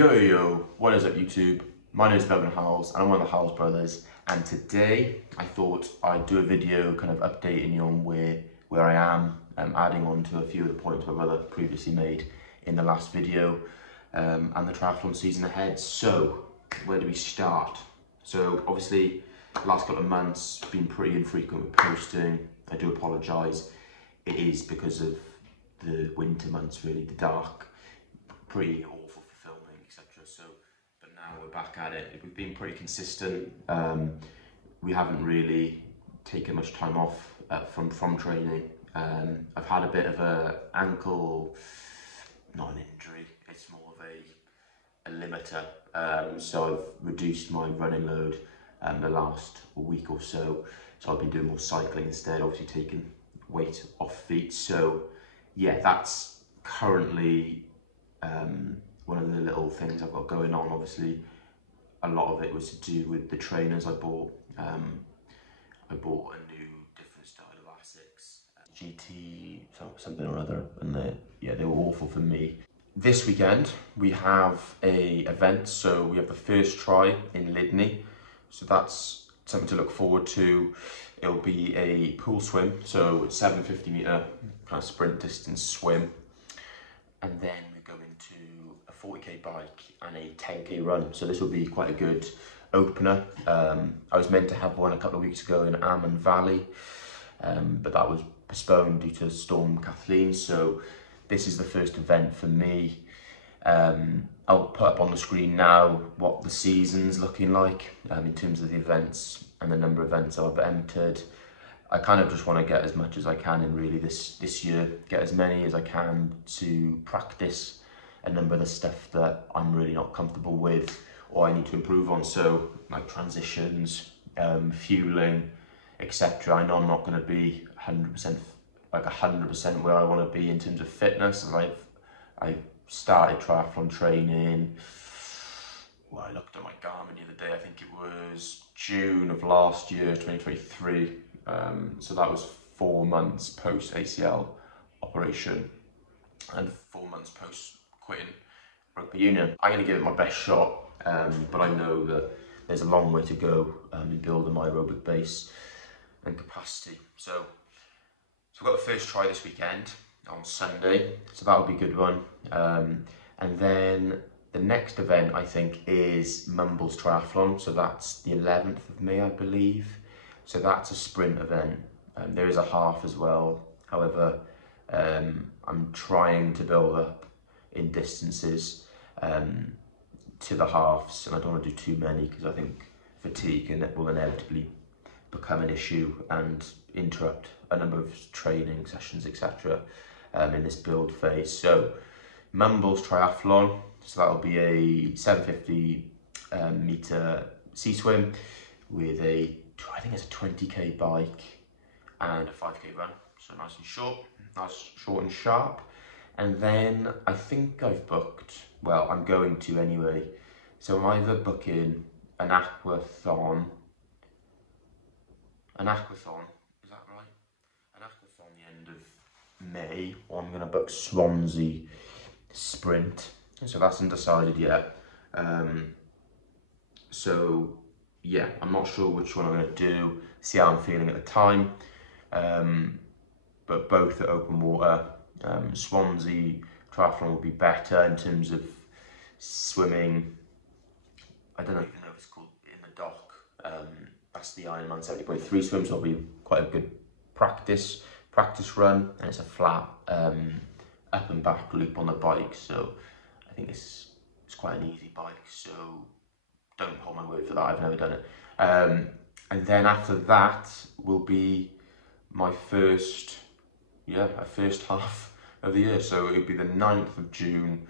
Yo, what is up YouTube? My name is Melvin Howells and I'm one of the Howells brothers, and today I thought I'd do a video kind of updating you on where I am, adding on to a few of the points my brother previously made in the last video, and the triathlon season ahead. So, where do we start? So obviously, the last couple of months been pretty infrequent with posting. I do apologise. It is because of the winter months, really, the dark, pretty awful for filming, etc. So, but now we're back at it. We've been pretty consistent. We haven't really taken much time off from training. I've had a bit of a ankle, not an injury, it's more of a limiter. So I've reduced my running load the last week or so. So I've been doing more cycling instead, obviously taking weight off feet. So yeah, that's currently one of the little things I've got going on. Obviously, a lot of it was to do with the trainers I bought. I bought a new different style of Asics, GT something or other, and they were awful for me. This weekend we have a event, so we have the first try in Lydney, so that's something to look forward to. It'll be a pool swim, so it's 750 metre kind of sprint distance swim, and then we're going to a 40k bike and a 10k run. So this will be quite a good opener. I was meant to have one a couple of weeks ago in Amman Valley, but that was postponed due to Storm Kathleen. So this is the first event for me. I'll put up on the screen now what the season's looking like in terms of the events and the number of events I've entered. I kind of just want to get as much as I can in really this year, get as many as I can to practice a number of the stuff that I'm really not comfortable with or I need to improve on. So like transitions, fueling, etc. I know I'm not going to be 100% where I want to be in terms of fitness. And I've started triathlon training. Well, I looked at my Garmin the other day. I think it was June of last year, 2023. So that was 4 months post ACL operation and 4 months post quitting rugby union. I'm going to give it my best shot, but I know that there's a long way to go in building my aerobic base and capacity. So we've got the first try this weekend on Sunday, so that'll be a good one. And then the next event, I think, is Mumbles Triathlon. So that's the 11th of May, I believe. So that's a sprint event. There is a half as well. However, I'm trying to build up in distances to the halves, and I don't want to do too many because I think fatigue and it will inevitably become an issue and interrupt a number of training sessions, etc. In this build phase. So Mumbles Triathlon, so that'll be a 750 metre sea swim with I think it's a 20k bike and a 5k run, so nice short and sharp. And then I think I've booked, well, I'm going to anyway, so I'm either booking an aquathon, is that right? An aquathon the end of May, or I'm going to book Swansea sprint, so that's undecided yet. So yeah, I'm not sure which one I'm going to do, see how I'm feeling at the time, but both are open water. Swansea Triathlon will be better in terms of swimming. I don't even know if it's called in the dock. That's the Ironman 70.3 swim, so it'll be quite a good practice run, and it's a flat up and back loop on the bike, so I think it's quite an easy bike, so don't hold my word for that, I've never done it. And then after that will be my first half of the year, so it'll be the 9th of June.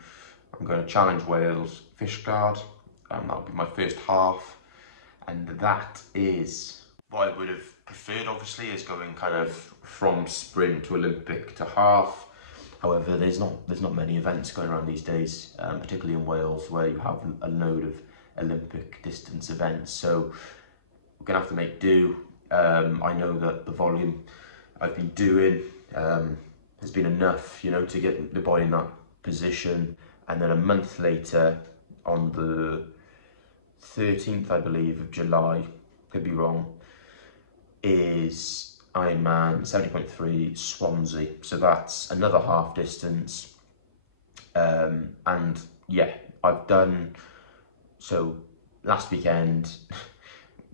I'm going to Challenge Wales Fishguard, that'll be my first half, and that is what I would have preferred, obviously, is going kind of from sprint to Olympic to half. However, there's not many events going around these days, particularly in Wales, where you have a load of Olympic distance events. So we're gonna have to make do. I know that the volume I've been doing has been enough, you know, to get the body in that position. And then a month later, on the 13th, I believe, of July, could be wrong, is Ironman 70.3 Swansea. So that's another half distance. And yeah, I've done, so last weekend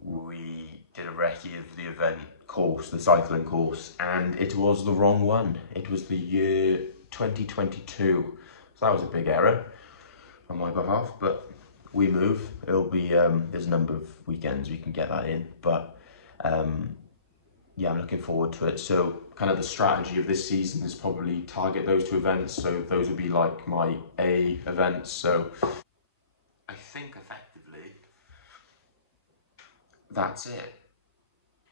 we did a recce of the event course, the cycling course, and it was the wrong one. It was the year 2022. So that was a big error on my behalf, but we move. It'll be, there's a number of weekends we can get that in, but yeah, I'm looking forward to it. So kind of the strategy of this season is probably target those two events. So those would be like my A events. So I think effectively that's it.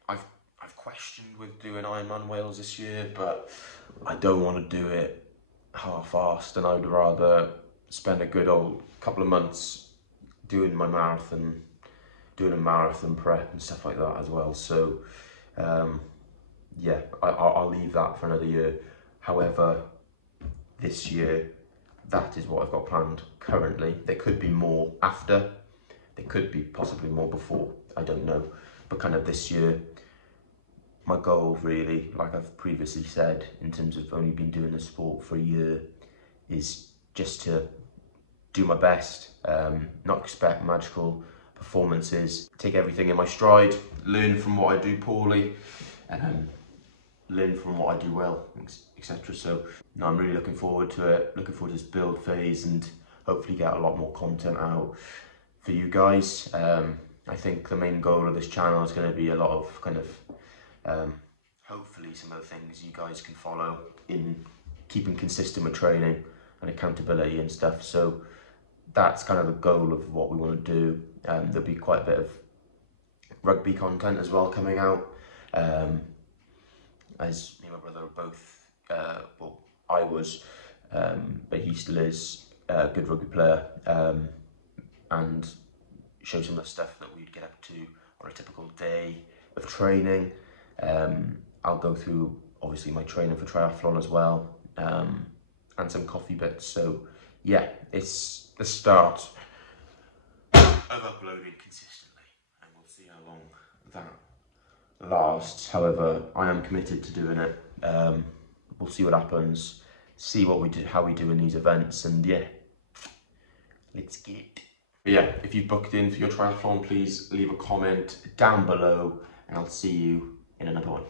I've questioned with doing Ironman Wales this year, but I don't want to do it half-assed, and I'd rather spend a good old couple of months doing my marathon, doing a marathon prep and stuff like that as well. So yeah, I'll leave that for another year. However, this year, that is what I've got planned currently. There could be more after, there could be possibly more before, I don't know. But kind of this year, my goal really, like I've previously said, in terms of only been doing the sport for a year, is just to do my best, not expect magical performances, take everything in my stride, learn from what I do poorly, and learn from what I do well, etc. So no, I'm really looking forward to it, looking forward to this build phase, and hopefully get a lot more content out for you guys. I think the main goal of this channel is going to be a lot of kind of hopefully some of the things you guys can follow in keeping consistent with training and accountability and stuff. So that's kind of the goal of what we want to do. There'll be quite a bit of rugby content as well coming out. As me and my brother are both, well, I was, but he still is a good rugby player, and show some of the stuff that we'd get up to on a typical day of training. I'll go through obviously my training for triathlon as well, and some coffee bits. So yeah, it's the start of uploading consistently, and we'll see how long that lasts. However, I am committed to doing it. We'll see what happens, see what we do, how we do in these events, and yeah, let's get it. But yeah, if you've booked in for your triathlon, please leave a comment down below, and I'll see you in another one.